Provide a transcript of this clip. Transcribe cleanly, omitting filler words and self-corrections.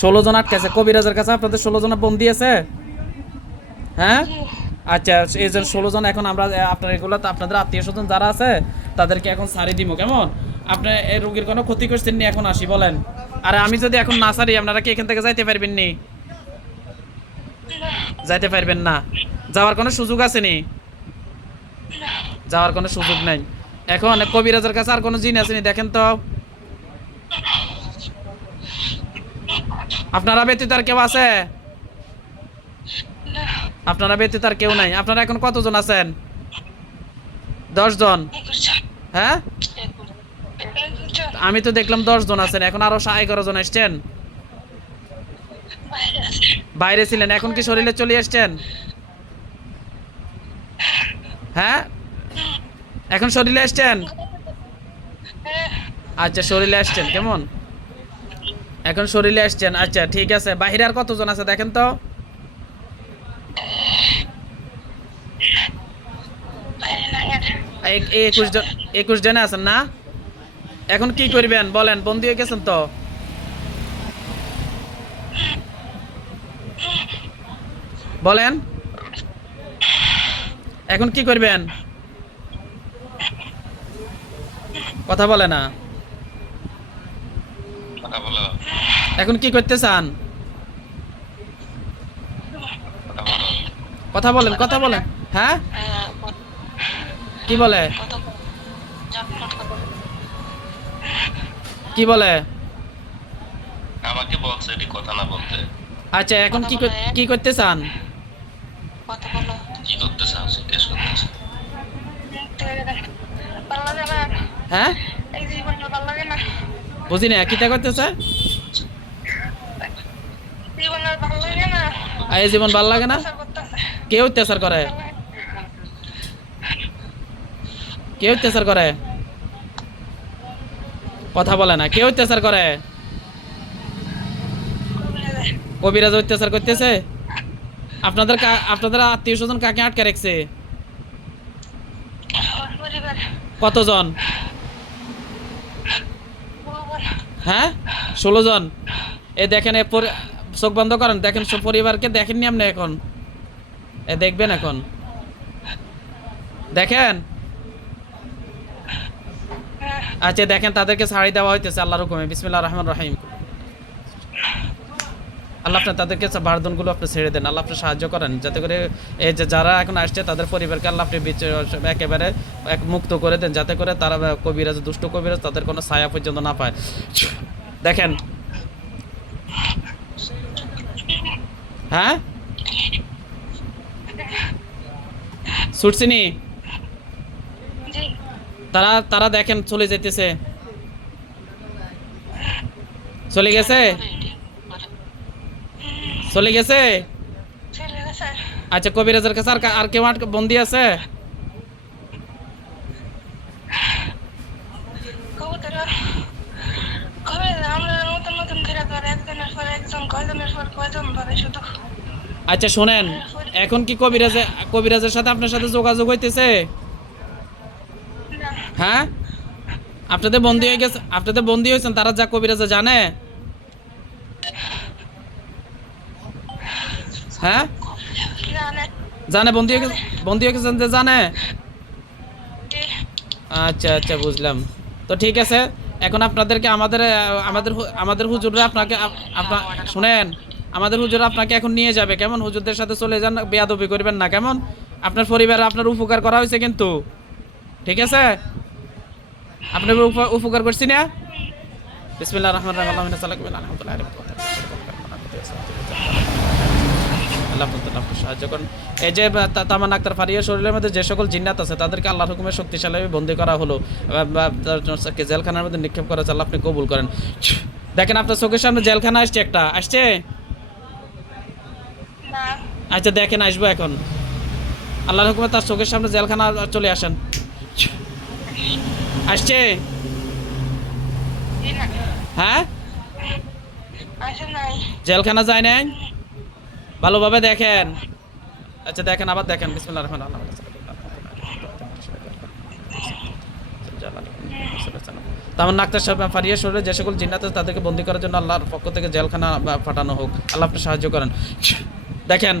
16 জন আটকেছে কবিরাজের কাছে। আপনাদের 16 জনের বন্দি আছে, হ্যাঁ? আচ্ছা, এই যে 16 জন, এখন আমরা আপনার এগুলো আপনাদের আত্মীয় স্বজন যারা আছে তাদেরকে এখন ছাড়ি দিব, কেমন? আপনি এই রোগীর কোনো ক্ষতি করছেন নি, এখন আসি বলেন। আরে আমি যদি এখন না ছাড়ি, আপনারা কি এখান থেকে যাইতে পারবেন নি? যাইতে পারবেন না। যাওয়ার কোনো সুযোগ আছে নি? যাওয়ার কোনো সুযোগ নেই। এখন কবিরাজের কাছে আর কোনো জিন আছে নি? দেখেন তো, আপনারা ব্যতীত আর কেউ আছে? আপনারা ব্যতীত আর কেউ নাই। আপনারা এখন কতজন আছেন? 10 জন, হ্যাঁ? আমি তো দেখলাম 10 জন আছেন, এখন আরো 11 জন আসছেন। বাইরে ছিলেন, এখন কি শরীরে চলে আসছেন? হ্যাঁ, এখন শরীরে আসছেন? আচ্ছা, শরীরে আসছেন, কেমন? এখন শরীরে আসছেন, আচ্ছা ঠিক আছে। বাইরে আর কতজন আছে দেখেন তো? 21 জন, 21 জনে আছেন না? এখন কি করবেন বলেন? বন্দি হয়ে গেছেন তো, বলেন এখন কি করবেন? কথা বলে না। এখন কি করতে চান? কথা বলেন, কথা বলেন। হ্যাঁ, কি বলে? কি বলে? আমাকে বলছে এটি কথা না বলতে। আচ্ছা, এখন কি করতে চান? কি করতে চান জিজ্ঞেস করতেছে। হ্যাঁ, বুঝি না কিটা করতেছে। এই জীবন ভাল লাগে না? কে অত্যাচার করে? কে অত্যাচার করে? কথা বলে না। কে অত্যাচার করে? কবিরাজ অত্যাচার করতেছে। আপনাদের আত্মীয় স্বজন কাকে আটকে রাখছে? কতজন? হ্যাঁ, 16 জন। এ দেখেন, চোখ বন্ধ করেন, দেখেন সব পরিবারকে দেখেননি আপনি এখন? এ দেখবেন এখন, দেখেন। আচ্ছা দেখেন, তাদেরকে ছাড়ি দেওয়া হইতেছে আল্লাহর হুকুমে। বিসমিল্লাহির রহমানির রহিম। আল্লাহ আপনি তাদেরকে বার্ধনগুলো আপনি ছেড়ে দেন। আল্লাহ আপনি সাহায্য করেন, যাতে করে এই যে যারা এখন আসছে তাদের পরিবারকে আল্লাহ আপনি একেবারে মুক্ত করে দেন, যাতে করে তারা কবিরাজ, দুষ্ট কবিরাজ তাদের কোনো ছায়া পর্যন্ত না পায়। দেখেন, হ্যাঁ ছুটছিনি, তারা দেখেন চলে যেতেছে। চলে গেছে, চলে গেছে। আচ্ছা, কবিরাজের কাছে আর কেউ বন্দি আছে? আচ্ছা শোনেন, এখন কি কবিরাজের সাথে আপনার সাথে যোগাযোগ হইতেছে? হ্যাঁ, আপনাদের বন্দি হয়ে গেছে, আপনাদের বন্দি হয়েছেন, তারা যা কবিরাজে জানে? হ্যাঁ, জানে বন্দি হয়ে গেছেন যে জানে? আচ্ছা আচ্ছা, বুঝলাম। তো ঠিক আছে, এখন আপনাদেরকে আমাদের হুজুররা আপনাকে শুনেন, আমাদের হুজুর আপনাকে এখন নিয়ে যাবে, কেমন? হুজুরদের সাথে চলে যান, বেয়াদবি করবেন না, কেমন? আপনার পরিবারে আপনার উপকার করা হয়েছে কিন্তু, ঠিক আছে? আপনার উপকার করছি না? বিসমিল্লাহির রহমানির রহিম। আল্লাহুম্মা সাল্লি আলা আল্লাহ আপনাকে সাহায্য করেন। এই যে তামান আক্তার ফারিয়ার শরীরের মধ্যে যে সকল জিন্নাত আছে তাদেরকে আল্লাহর হুকুমে শক্তিশালী বন্দী করা হলো, জেলখানার মধ্যে নিক্ষেপ করা, আল্লাহ আপনি কবুল করেন। দেখেন আপনার চোখের সামনে জেলখানা আসছে, একটা আসছে। আচ্ছা দেখেন, আসবো এখন। আল্লাহর হুকুমে তার চোখের সামনে জেলখানা চলে আসেন। আসছে? হ্যাঁ, জেলখানা যায় নাই? ভালোভাবে দেখেন। আচ্ছা দেখেন, আবার দেখেন। বিসমিল্লাহির রহমানির রহিম। তামান আক্তার সাহেব ফারিয়া শরীরে যে সকল জিন্নাত আছে তাদেরকে বন্দী করার জন্য আল্লাহর পক্ষ থেকে জেলখানা পাঠানো হোক। আল্লাহ আপনি সাহায্য করেন। দেখেন